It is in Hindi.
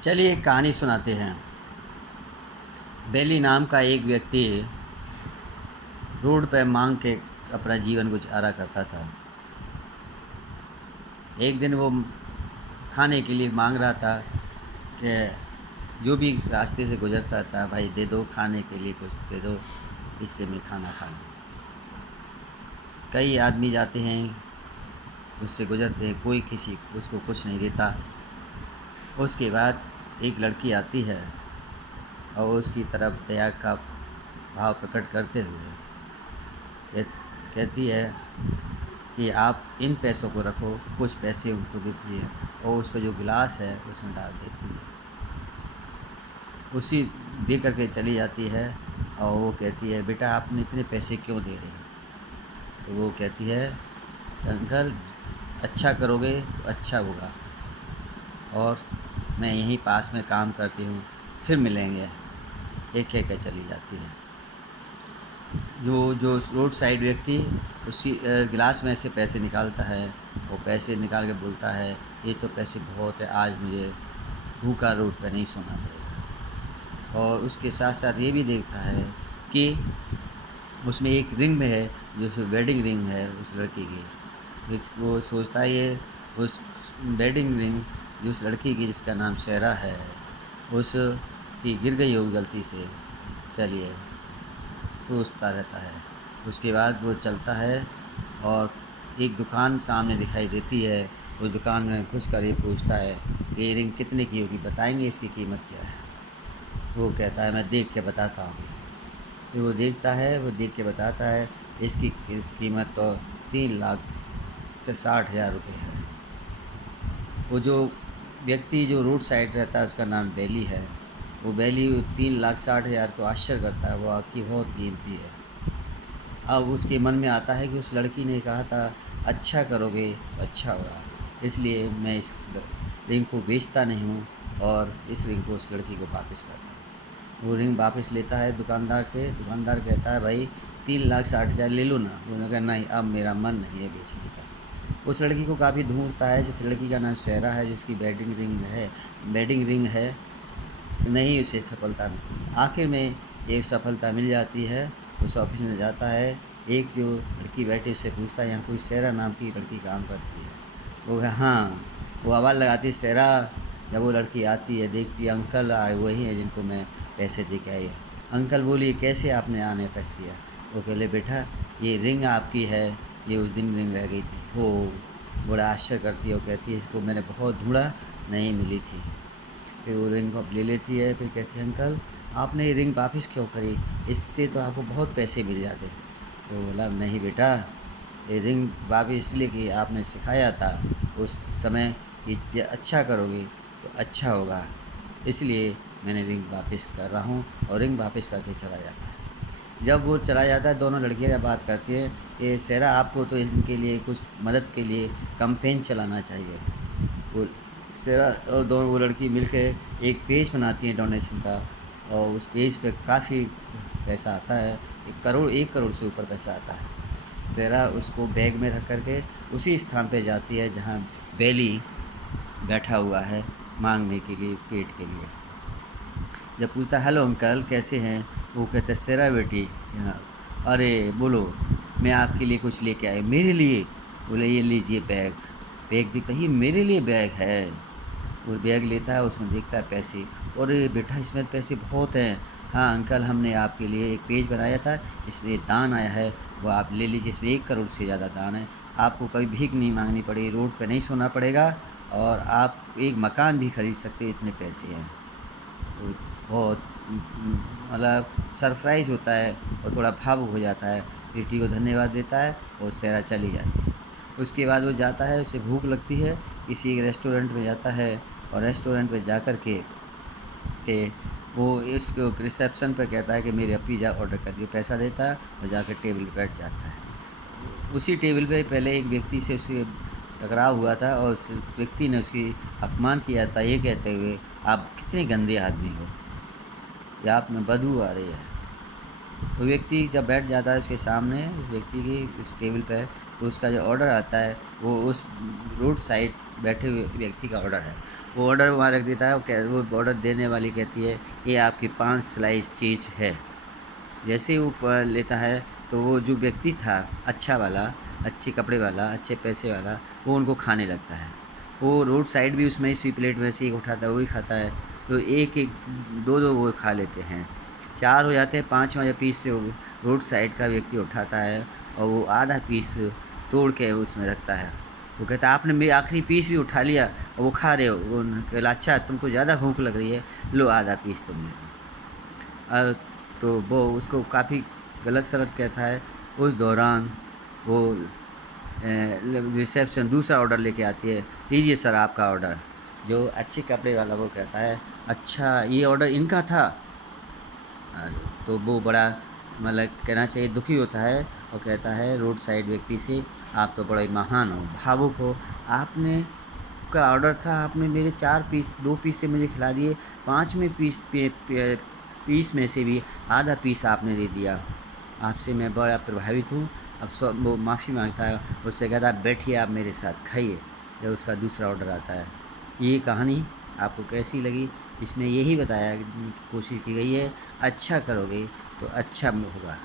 चलिए एक कहानी सुनाते हैं। बेली नाम का एक व्यक्ति रोड पर मांग के अपना जीवन गुजारा करता था। एक दिन वो खाने के लिए मांग रहा था कि जो भी इस रास्ते से गुजरता था, भाई दे दो खाने के लिए, कुछ दे दो, इससे मैं खाना खा लूँ। कई आदमी जाते हैं, उससे गुजरते हैं, कोई किसी उसको कुछ नहीं देता। उसके बाद एक लड़की आती है और उसकी तरफ दया का भाव प्रकट करते हुए कहती है कि आप इन पैसों को रखो। कुछ पैसे उनको देती है और उस पर जो गिलास है उसमें डाल देती है। उसी दे करके चली जाती है और वो कहती है, बेटा आपने इतने पैसे क्यों दे रहे हो? तो वो कहती है, अंकल अच्छा करोगे तो अच्छा होगा, और मैं यहीं पास में काम करती हूँ, फिर मिलेंगे। एक कह कर चली जाती है। जो रोड साइड व्यक्ति उसी गिलास में से पैसे निकालता है, वो पैसे निकाल के बोलता है, ये तो पैसे बहुत है, आज मुझे भूखा रोड पे नहीं सोना पड़ेगा। और उसके साथ साथ ये भी देखता है कि उसमें एक रिंग में है, जो वेडिंग रिंग है उस लड़की की। वो सोचता है ये उस वेडिंग रिंग जो उस लड़की की, जिसका नाम शेरा है, उस की गिर गई होगी गलती से। चलिए, सोचता रहता है। उसके बाद वो चलता है और एक दुकान सामने दिखाई देती है। उस दुकान में घुसकर ये पूछता है कि ये रिंग कितने की होगी, बताएंगे इसकी कीमत क्या है? वो कहता है, मैं देख के बताता हूँ। फिर वो देखता है, वो देख के बताता है, इसकी कीमत तो 3,60,000 रुपये है। वो जो व्यक्ति जो रोड साइड रहता है उसका नाम बेली है। वो बेली 3,60,000 को आश्चर्य करता है, वो आपकी बहुत कीमती है। अब उसके मन में आता है कि उस लड़की ने कहा था, अच्छा करोगे तो अच्छा होगा, इसलिए मैं इस रिंग को बेचता नहीं हूँ और इस रिंग को उस लड़की को वापस करता हूँ। वो रिंग वापस लेता है दुकानदार से। दुकानदार कहता है, भाई 3,60,000 ले लो ना। उन्होंने कहा, नहीं, अब मेरा मन नहीं है बेचने का। उस लड़की को काफ़ी ढूंढता है, जिस लड़की का नाम शेरा है, जिसकी वेडिंग रिंग है, नहीं उसे सफलता मिलती। आखिर में एक सफलता मिल जाती है। उस ऑफिस में जाता है, एक जो लड़की बैठी उससे पूछता है, यहाँ कोई शेरा नाम की लड़की काम करती है? वो हाँ, वो आवाज़ लगाती है, शेरा। जब वो लड़की आती है, देखती है अंकल आए वही हैं जिनको मैं पैसे दे के आई है। अंकल बोलिए, कैसे आपने आने कष्ट किया? वो कहले, बेटा ये रिंग आपकी है, ये उस दिन रिंग रह गई थी। वो बड़ा आश्चर्य करती है, वो कहती है, इसको मैंने बहुत ढूंढा, नहीं मिली थी। फिर वो रिंग को ले लेती है। फिर कहती है, अंकल आपने ये रिंग वापस क्यों करी? इससे तो आपको बहुत पैसे मिल जाते। तो बोला, नहीं बेटा, ये रिंग वापस इसलिए कि आपने सिखाया था उस समय कि अच्छा करोगे तो अच्छा होगा, इसलिए मैंने रिंग वापस कर रहा हूँ। और रिंग वापस करके चला जाता है। जब वो चला जाता है, दोनों लड़कियाँ बात करती हैं कि शेरा, आपको तो इनके लिए कुछ मदद के लिए कैंपेन चलाना चाहिए। वो शेरा और दोनों वो लड़की मिलके एक पेज बनाती हैं डोनेशन का, और उस पेज पे काफ़ी पैसा आता है। 1 करोड़ से ऊपर पैसा आता है। शेरा उसको बैग में रख कर के उसी स्थान पे जाती है जहाँ बेली बैठा हुआ है मांगने के लिए, पेट के लिए। जब पूछता है, हेलो अंकल कैसे हैं? वो कहता है, शेरा बेटी यहाँ, अरे बोलो, मैं आपके लिए कुछ लेके आया। मेरे लिए? बोले, ये लीजिए बैग। बैग देखता है, ये मेरे लिए बैग है। वो बैग लेता है, उसमें देखता है पैसे। अरे बेटा, इसमें पैसे बहुत हैं। हाँ अंकल, हमने आपके लिए एक पेज बनाया था, इसमें दान आया है, वो आप ले लीजिए। इसमें 1 करोड़ से ज़्यादा दान है। आपको कभी भीख नहीं मांगनी पड़ेगी, रोड पे नहीं सोना पड़ेगा, और आप एक मकान भी खरीद सकते हैं, इतने पैसे हैं। वो बहुत मतलब सरप्राइज़ होता है और थोड़ा भावुक हो जाता है। बेटी को धन्यवाद देता है और शेरा चली जाती है। उसके बाद वो जाता है, उसे भूख लगती है, किसी एक रेस्टोरेंट में जाता है, और रेस्टोरेंट में जा कर के वो इसको रिसेप्शन पे कहता है कि मेरे पिज़्ज़ा ऑर्डर कर दिए। पैसा देता है और जाकर टेबल पे बैठ जाता है। उसी टेबल पे पहले एक व्यक्ति से उसके टकराव हुआ था, और उस व्यक्ति ने उसकी अपमान किया था, ये कहते हुए, आप कितने गंदे आदमी हो, या आप में बदबू आ रही है। वो व्यक्ति जब बैठ जाता है उसके सामने, उस व्यक्ति की उस टेबल पे, तो उसका जो ऑर्डर आता है वो उस रोड साइड बैठे हुए व्यक्ति का ऑर्डर है। वो ऑर्डर वहाँ रख देता है। वो ऑर्डर देने वाली कहती है ये आपकी 5 स्लाइस चीज़ है। जैसे ही वो लेता है तो वो जो व्यक्ति था अच्छा वाला, अच्छे कपड़े वाला, अच्छे पैसे वाला, वो उनको खाने लगता है। वो रोड साइड भी उसमें इसी प्लेट में से एक उठाता है, वही खाता है। तो एक एक, दो दो वो खा लेते हैं, 4 हो जाते हैं। 5वां जब पीस से वो रोड साइड का व्यक्ति उठाता है और वो आधा पीस तोड़ के उसमें रखता है। वो कहता है आपने मेरी आखिरी पीस भी उठा लिया और वो खा रहे हो। वो कहला अच्छा तुमको ज़्यादा भूख लग रही है, लो आधा पीस तुम ले लो। तो वो उसको काफ़ी गलत सलत कहता है। उस दौरान वो रिसेप्शन दूसरा ऑर्डर लेके आती है, लीजिए सर आपका ऑर्डर। जो अच्छे कपड़े वाला वो कहता है अच्छा ये ऑर्डर इनका था। अरे तो वो बड़ा मतलब कहना चाहिए दुखी होता है और कहता है रोड साइड व्यक्ति से आप तो बड़े महान हो, भावुक हो। आपने का ऑर्डर था, आपने मेरे 4 पीस 2 पीस से मुझे खिला दिए, 5वें पीस में से भी आधा पीस आपने दे दिया। आपसे मैं बड़ा प्रभावित हूँ। अब वो माफ़ी मांगता है, उससे कहता है बैठिए आप मेरे साथ खाइए। जब उसका दूसरा ऑर्डर आता है। ये कहानी आपको कैसी लगी? इसमें यही बताया कि कोशिश की गई है अच्छा करोगे तो अच्छा होगा।